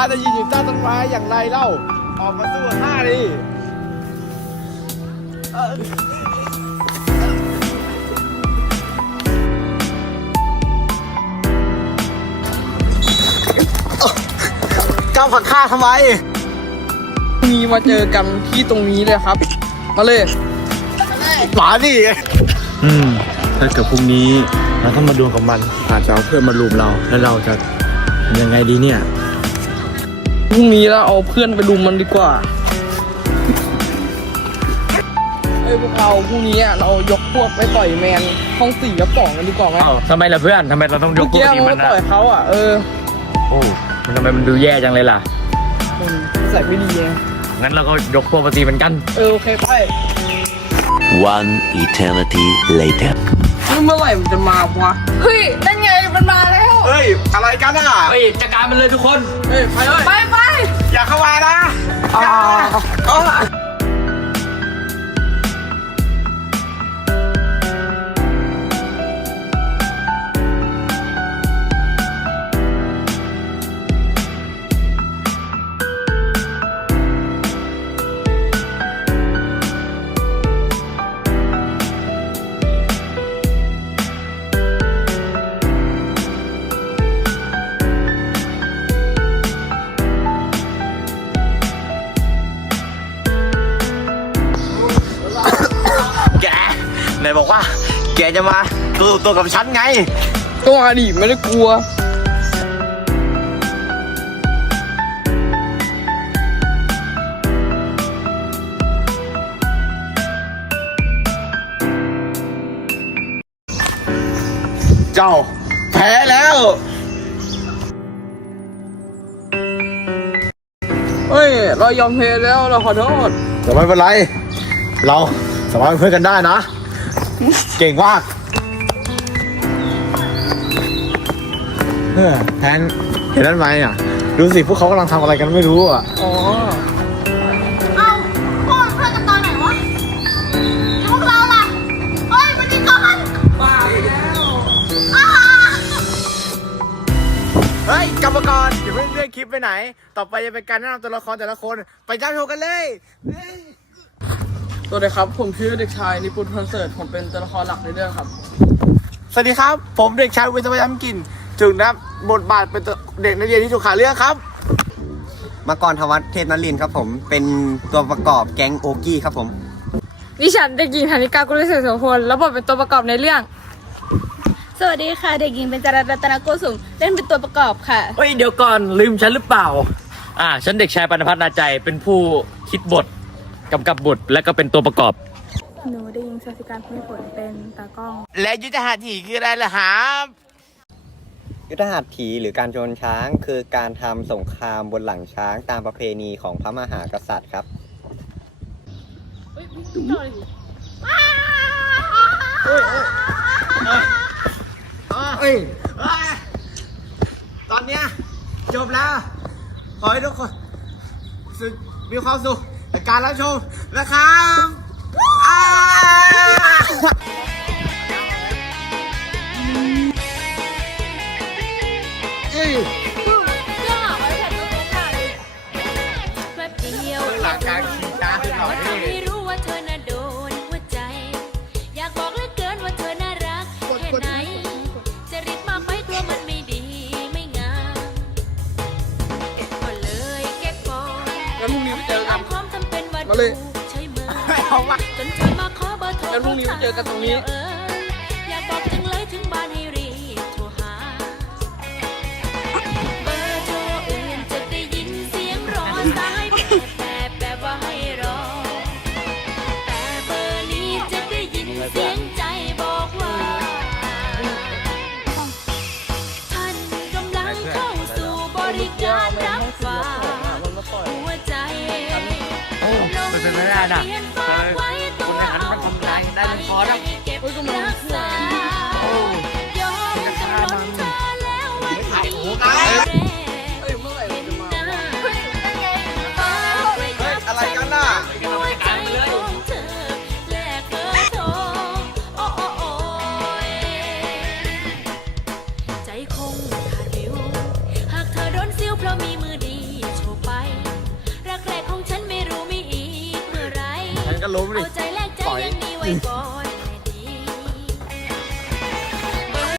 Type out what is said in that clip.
ข้าจะยืนอยู่ใต้ต้นไม้อย่างไรเล่า ออกมาสู้กับข้าดิเก้าผักข้าทำไมพรุ่งนี้มาเจอกันที่ตรงนี้เลยครับ มาเลยหมาดิอืม ถ้าเกิดพรุ่งนี้เราต้องมาดวลกับมันอาจจะเอาเพื่อนมารุมเรา แล้วเราจะยังไงดีเนี่ย พรุ่งนี้เราเอาเพื่อนไปรุมมันดีกว่าเอ้ยพวกเราพรุ่งนี้อะเรายกพวกไปต่อยแมนห้องสี่กับสองกันดีกว่าไหมเอ้าทำไมล่ะเพื่อนทำไมเราต้องยเมื่กอพวกี้กทีมันมันก็นะต่อยเขาอะเออโอ้มันทำไมมันดูแย่จังเลยล่ะ มันใส่ไม่ดีไงงั้นเราก็ยกพวกมาตีมันกัน เออโอเคไป One eternity later. นี่เมื่อไหร่มันจะมาวะเฮ้ยนั่นไงมันมาแล้ว เฮ้ย อะไรกันอะ เฮ้ยจัดการมันเลยทุกคน เฮ้ยไปเลยไปไปอย่าเข้ามา นะ นบอกว่า แกจะมาตัวตัวกับฉันไง ก็มาดิไม่ได้กลัว เจ้า แพ้แล้ว เฮ้ย เรายอมเพลแล้วเราขอโทษ แต่ไม่เป็นไร เราสามารถเป็นเพื่อนกันได้นะ เก่งมากเฮ้ยแพนเห็นนั่นไหมอะ ดูสิพวกเขากำลังทำอะไรกันไม่รู้อะ อ๋อเอ้าพวกมันเพื่อนกันตอนไหนวะแล้วพวกเราล่ะ เฮ้ยมันดีก่อนบ้าไปแล้วอ้าเฮ้ยกรรมกรอย่าเพิ่งเลื่อนคลิปไปไหน ต่อไปจะเป็นการแนะนำตัวละครแต่ละคน ไปจ้าชมกันเลยเฮ้ย สวัสดีครับ ผมชื่อเด็กชายนิพุทธคอนเสิร์ตผมเป็นตัวละครหลักในเรื่องครับ สวัสดีครับ ผมเด็กชายวิศวกรรมกินจึงนับบทบาทเป็นตัวเด็กนักเรียนที่ถูกขาเรื่องครับ มากรธวัฒน์เทพนรินทร์ครับผมเป็นตัวประกอบแก๊งโอกี้ครับผม ดิฉันเด็กหญิงธนิกากุลเสถียรโสพลแล้วบทเป็นตัวประกอบในเรื่อง สวัสดีค่ะ เด็กหญิงเป็นจารัตน์รัตนโกสุมเล่นเป็นตัวประกอบค่ะ เฮ้ยเดี๋ยวก่อนลืมฉันหรือเปล่า อ่า ฉันเด็กชายปานพัฒน์นาใจเป็นผู้คิดบท กำกับบทและก็เป็นตัวประกอบ หนูได้ยิงสาธิการไม่ผลเป็นตากล้อง และยุทธหัตถีคืออะไรล่ะครับยุทธหัตถีหรือการโจรช้างคือการทำสงครามบนหลังช้างตามประเพณีของพระมหากษัตริย์ครับ เอ้ยตอนเนี้ยจบแล้ว ขอให้ทุกคนสุขมีความสุขใน การรับชมนะครับ เป็นว่ามาเลยดูใช้มือเอาวะจนเธอมาขอเบอร์โทรงั้นพรุ่งนี้ไปเจอกันตรงนี้เอออยากบอกจังเลยถึงบ้านให้รีบโทรหาเบอร์โทรอื่นจะได้ยินเสียงรอสายแบบแบ ล้มดิเอาใจแลกใจปล่อยยังมีไว้ก่อน